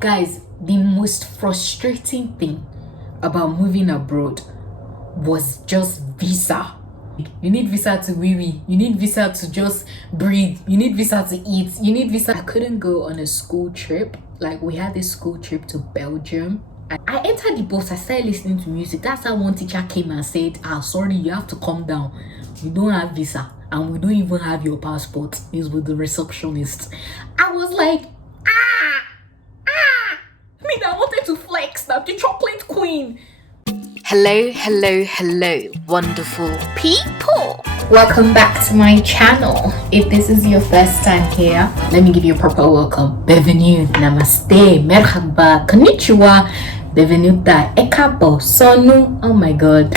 Guys, the most frustrating thing about moving abroad was just visa. You need visa to wee wee. You need visa to just breathe. You need visa to eat. You need visa. I couldn't go on a school trip. Like, we had this school trip to Belgium. I entered the bus. I started listening to music. That's how one teacher came and said, sorry, you have to come down. We don't have visa. And we don't even have your passport. It's with the receptionist. I was like, me that wanted to flex. I'm the chocolate queen. Hello, wonderful people. Welcome back to my channel. If this is your first time here, let me give you a proper welcome. Bienvenue, namaste, merhaba, konnichiwa, bienvenuta, ekabo, sonu. Oh my god.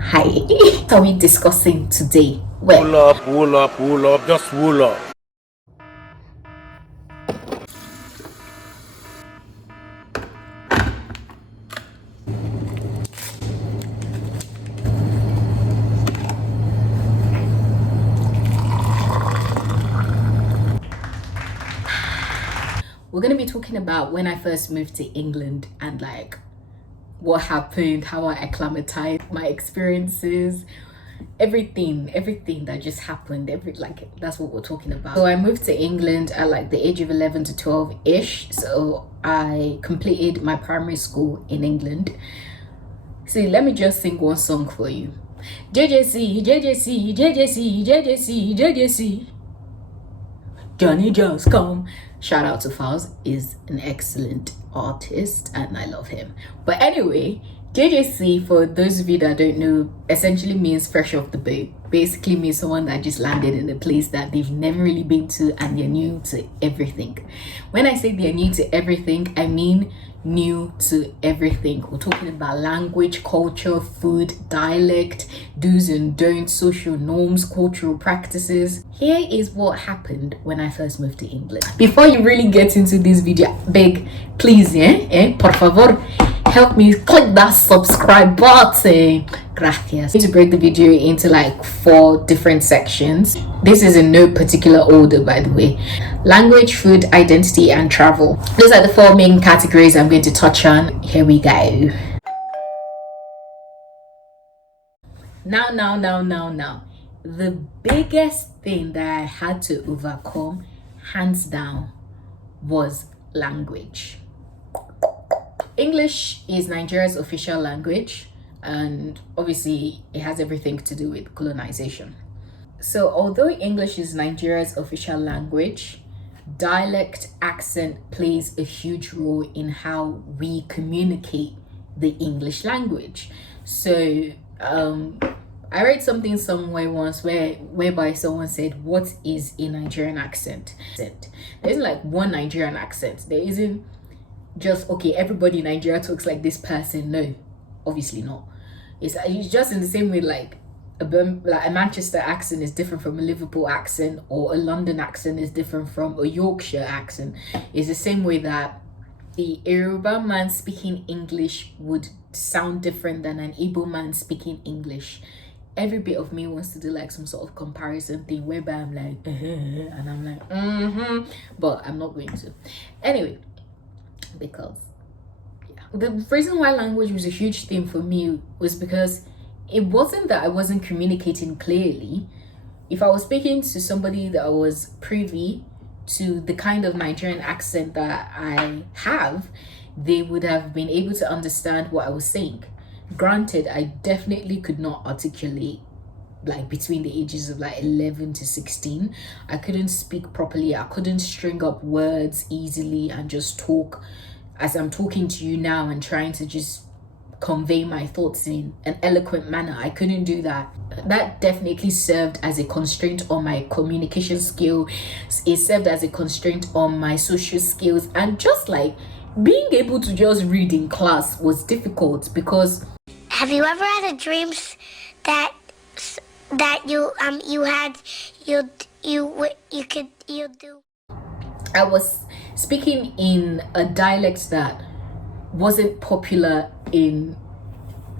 Hi. What are we discussing today? Well, wool up, just wool up. we're going to be talking about when I first moved to England and like what happened, how I acclimatized, my experiences, everything that just happened. That's what we're talking about. So I moved to England at like the age of 11 to 12 ish. So I completed my primary school in England. See, let me just sing one song for you. JJC, JJC, JJC, JJC, JJC. Johnny just come. Shout out to Fowles, is an excellent artist and I love him. But anyway, JJC, for those of you that don't know, essentially means fresh off the boat. Basically means someone that just landed in a place that they've never really been to and they're new to everything. When I say they're new to everything, I mean new to everything. We're talking about language, culture, food, dialect, do's and don'ts, social norms, cultural practices. Here is what happened when I first moved to England. Before you really get into this video, beg, please, por favor, help me click that subscribe button. Gracias. I need to break the video into like 4 different sections. This is in no particular order, by the way. Language, food, identity, and travel. Those are the 4 main categories I'm going to touch on. Here we go. Now. The biggest thing that I had to overcome, hands down, was language. English is Nigeria's official language, and obviously it has everything to do with colonization. So although English is Nigeria's official language, dialect accent plays a huge role in how we communicate the English language. So I read something somewhere once whereby someone said, what is a Nigerian accent? There isn't like one Nigerian accent. There isn't just, okay, everybody in Nigeria talks like this person. No, obviously not. It's just in the same way like a Manchester accent is different from a Liverpool accent, or a London accent is different from a Yorkshire accent. It's the same way that the Yoruba man speaking English would sound different than an Igbo man speaking English. Every bit of me wants to do like some sort of comparison thing whereby I'm like, and I'm like, but I'm not going to. Anyway, because the reason why language was a huge thing for me was because it wasn't that I wasn't communicating clearly. If I was speaking to somebody that was privy to the kind of Nigerian accent that I have, they would have been able to understand what I was saying. Granted, I definitely could not articulate like between the ages of like 11 to 16. I couldn't speak properly. I couldn't string up words easily and just talk as I'm talking to you now and trying to just convey my thoughts in an eloquent manner. I couldn't do that. That definitely served as a constraint on my communication skill. It served as a constraint on my social skills, and just like being able to just read in class was difficult because have you ever had a dream that you do? I was speaking in a dialect that wasn't popular in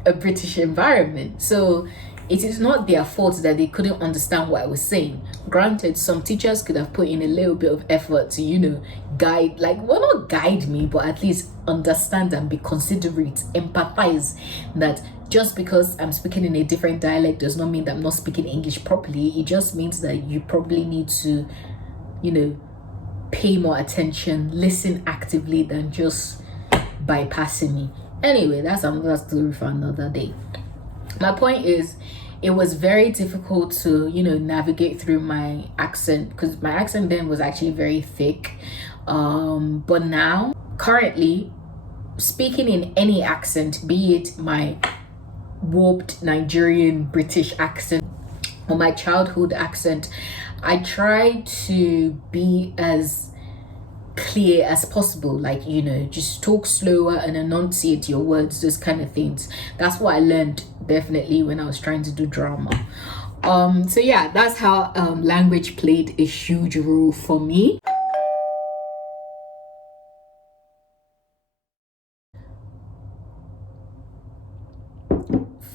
a British environment. So it is not their fault that they couldn't understand what I was saying. Granted, some teachers could have put in a little bit of effort to, guide, not guide me, but at least understand and be considerate, empathize that just because I'm speaking in a different dialect does not mean that I'm not speaking English properly. It just means that you probably need to, pay more attention, listen actively than just bypassing me. Anyway, that's another story for another day. My point is, it was very difficult to, navigate through my accent, because my accent then was actually very thick. But now, currently, speaking in any accent, be it my warped Nigerian British accent or my childhood accent, I try to be as clear as possible, just talk slower and enunciate your words, those kind of things. That's what I learned definitely when I was trying to do drama. So yeah, that's how language played a huge role for me.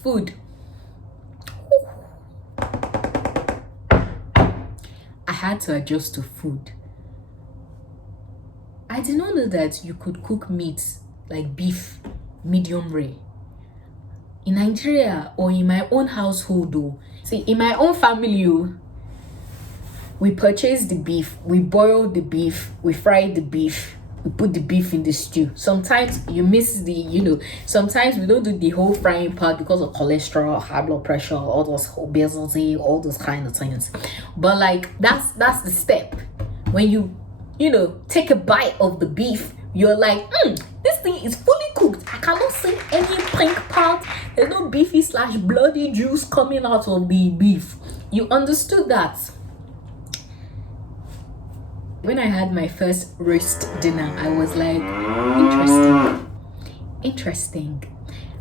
Food. I had to adjust to food. I did not know that you could cook meat like beef medium rare in Nigeria or in my own household. Though, see, in my own family, we purchase the beef, we boil the beef, we fry the beef, we put the beef in the stew. Sometimes you miss the, sometimes we don't do the whole frying part because of cholesterol, high blood pressure, all those obesity, all those kind of things. But that's the step. When you take a bite of the beef, you're like, this thing is fully cooked. I cannot see any pink part. There's no beefy / bloody juice coming out of the beef. You understood that. When I had my first roast dinner, I was like, interesting.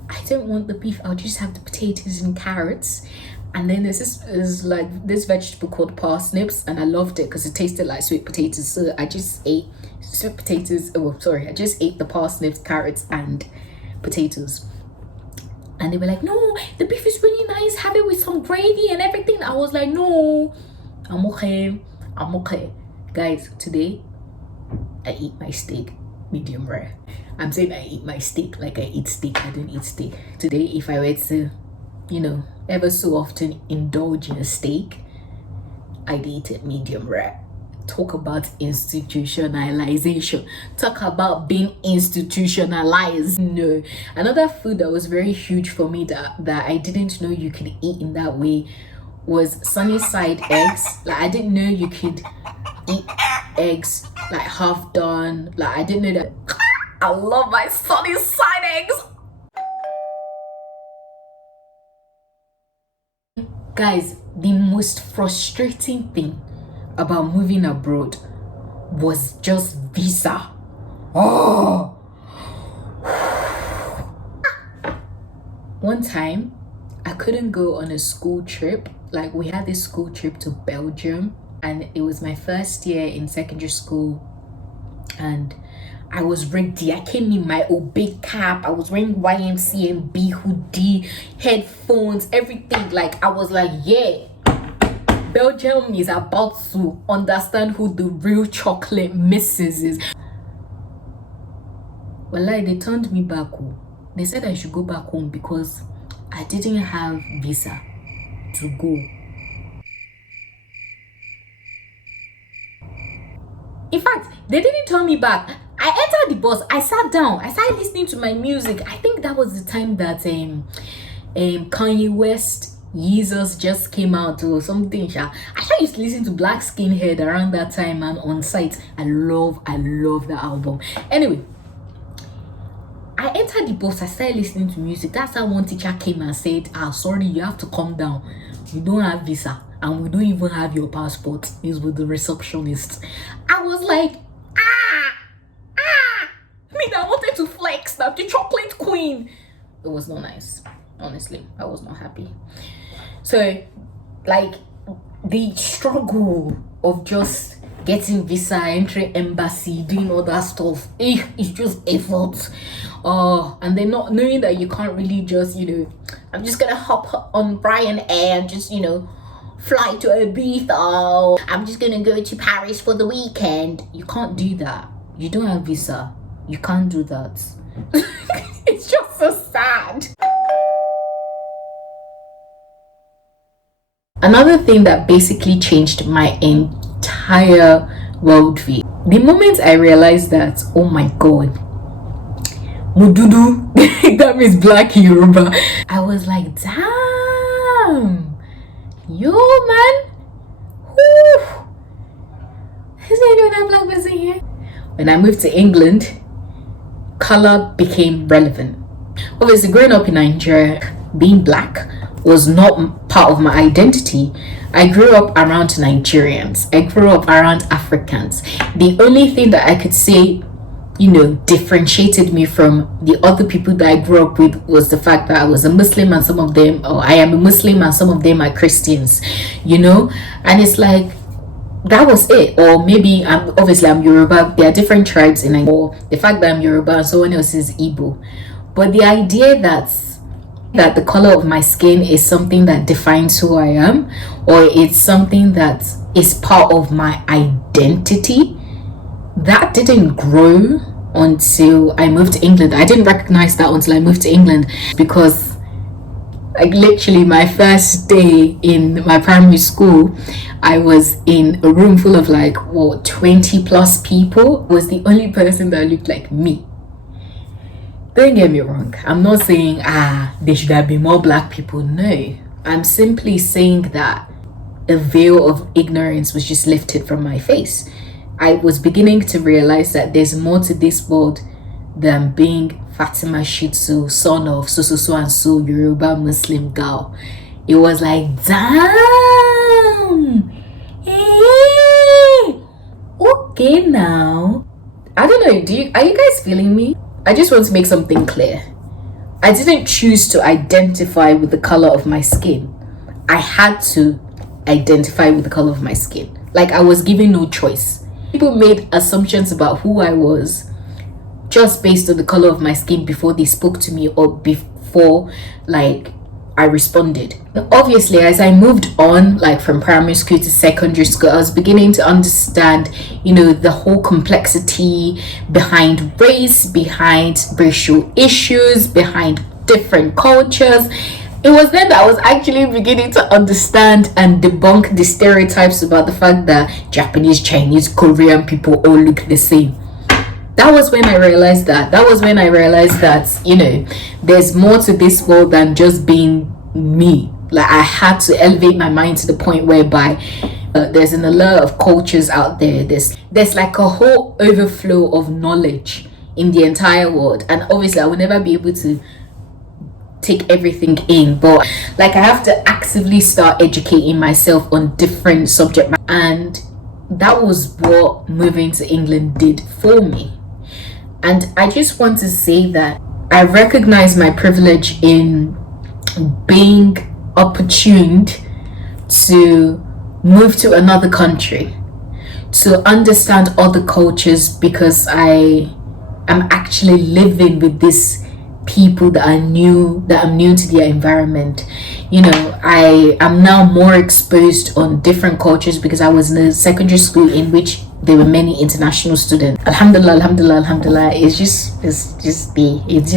I don't want the beef. I'll just have the potatoes and carrots. And then there's this vegetable called parsnips, and I loved it because it tasted like sweet potatoes. So I just ate sweet potatoes. I just ate the parsnips, carrots, and potatoes. And they were like, no, the beef is really nice. Have it with some gravy and everything. I was like, no, I'm okay. Guys, today I eat my steak medium rare. I'm saying I eat my steak like I eat steak. I don't eat steak. Today, if I were to, ever so often indulge in a steak, I'd eat it medium rare. Talk about institutionalization. Talk about being institutionalized. No. Another food that was very huge for me that I didn't know you could eat in that way was sunny side eggs. I didn't know you could eat eggs half done. I didn't know that. I love my sunny side eggs. Guys, the most frustrating thing about moving abroad was just visa. One time, I couldn't go on a school trip. We had this school trip to Belgium, and it was my first year in secondary school, and I was ready. I came in my old big cap. I was wearing YMCMB hoodie, headphones, everything. I was like, yeah, Belgium is about to understand who the real chocolate missus is. Well, they turned me back home. They said I should go back home because I didn't have visa to go. In fact, they didn't turn me back. I entered the bus. I sat down. I started listening to my music. I think that was the time that Kanye West, Jesus just came out or something. I used to listen to Black Skinhead around that time and On Sight. I love that album. Anyway, I entered the bus. I started listening to music. That's how one teacher came and said, sorry, you have to calm down. We don't have visa and we don't even have your passport. He's with the receptionist. I was like, I wanted to flex that the chocolate queen. It was not nice. Honestly, I was not happy. So, the struggle of just getting visa, entering embassy, doing all that stuff. It's just effort. And then not knowing that you can't really just, I'm just gonna hop on Ryanair and just, fly to Ibiza. I'm just gonna go to Paris for the weekend. You can't do that. You don't have visa. You can't do that. It's just so sad. Another thing that basically changed my entire worldview, the moment I realized that, oh my god, Mududu, that means black Yoruba, I was like, damn, yo man, whew, is there anyone black person here? When I moved to England, color became relevant. Obviously, growing up in Nigeria, being black was not part of my identity. I grew up around Nigerians. I grew up around Africans. The only thing that I could say, differentiated me from the other people that I grew up with was the fact that I was a Muslim and some of them, or I am a Muslim and some of them are Christians, and it's like, that was it. Or maybe I'm Yoruba. There are different tribes in Nigeria. Or the fact that I'm Yoruba and someone else is Igbo. But the idea that the color of my skin is something that defines who I am, or it's something that is part of my identity, that didn't grow until I moved to England. I didn't recognize that until I moved to England, because like literally my first day in my primary school, I was in a room full of 20 plus people. I was the only person that looked like me. Don't get me wrong, I'm not saying there should have been more black people. No, I'm simply saying that a veil of ignorance was just lifted from my face. I was beginning to realize that there's more to this world than being Fatima Shitsu, son of so and so Yoruba Muslim girl. It was like, damn, hey, okay now. I don't know, are you guys feeling me? I just want to make something clear. I didn't choose to identify with the color of my skin. I had to identify with the color of my skin. Like, I was given no choice. People made assumptions about who I was just based on the color of my skin before they spoke to me, or before I responded. Obviously, as I moved on, from primary school to secondary school, I was beginning to understand, the whole complexity behind race, behind racial issues, behind different cultures. It was then that I was actually beginning to understand and debunk the stereotypes about the fact that Japanese, Chinese, Korean people all look the same. That was when I realized that. There's more to this world than just being me. I had to elevate my mind to the point whereby there's an allure of cultures out there. There's like a whole overflow of knowledge in the entire world. And obviously, I will never be able to take everything in. But I have to actively start educating myself on different subject matter. And that was what moving to England did for me. And I just want to say that I recognize my privilege in being opportuned to move to another country, to understand other cultures, because I am actually living with these people that I'm new to their environment. I am now more exposed on different cultures because I was in a secondary school in which there were many international students. Alhamdulillah. It's just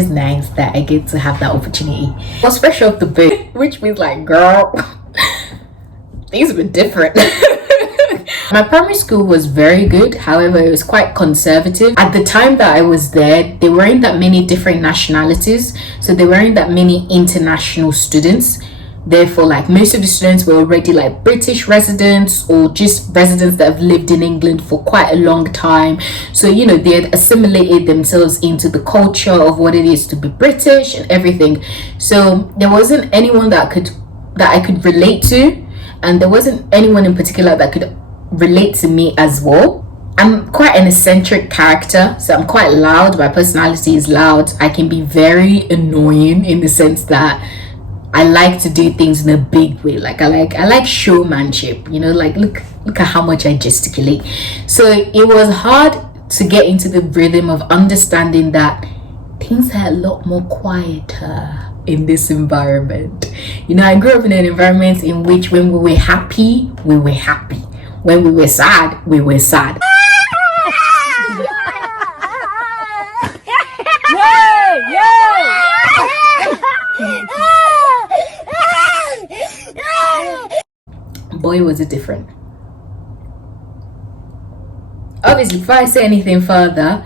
nice that I get to have that opportunity. I was fresh off the boat, which means girl, things were different. My primary school was very good. However, it was quite conservative. At the time that I was there weren't that many different nationalities, so there weren't that many international students. Therefore, most of the students were already British residents, or just residents that have lived in England for quite a long time. So they had assimilated themselves into the culture of what it is to be British and everything. So there wasn't anyone that I could relate to, and there wasn't anyone in particular that could relate to me as well. I'm quite an eccentric character, so I'm quite loud. My personality is loud. I can be very annoying in the sense that I like to do things in a big way. I like showmanship, look, Look at how much I gesticulate. So it was hard to get into the rhythm of understanding that things are a lot more quieter in this environment. You know, I grew up in an environment in which when we were happy, we were happy. When we were sad, we were sad. Boy, was it different. Obviously, before I say anything further,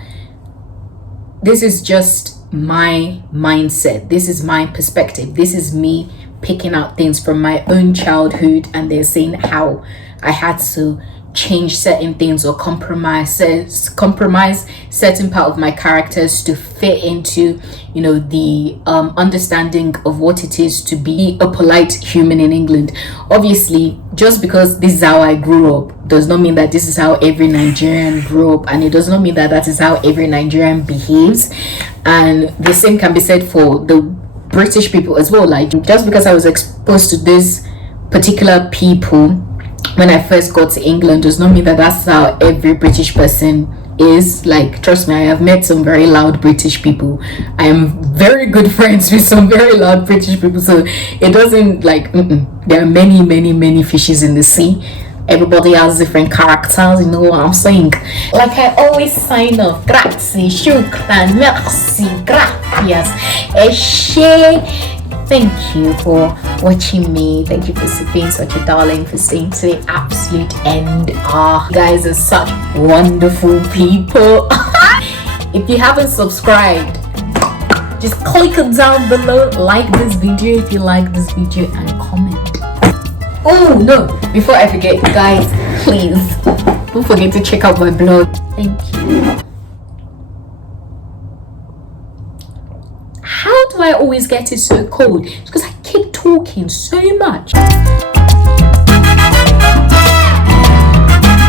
this is just my mindset. This is my perspective. This is me picking out things from my own childhood, and they're saying how I had to change certain things or compromise certain part of my characters to fit into, you know, the understanding of what it is to be a polite human in England. Obviously, just because this is how I grew up does not mean that this is how every Nigerian grew up, and it does not mean that that is how every Nigerian behaves. And the same can be said for the British people as well. Like, just because I was exposed to these particular people when I first got to England does not mean that that's how every British person is. Like, trust me, I have met some very loud British people. I am very good friends with some very loud British people, so it doesn't like there are many fishes in the sea. Everybody has different characters, you know what I'm saying? Like I always sign off, grazie, shukran, merci, gracias, eshe. Thank you for watching me. Thank you for being such a darling, for staying to the absolute end. You guys are such wonderful people. If you haven't subscribed, just click it down below, like this video if you like this video, and comment. Oh no, before I forget, guys, please don't forget to check out my blog. Thank you. How do I always get it so cold? It's because I keep talking so much.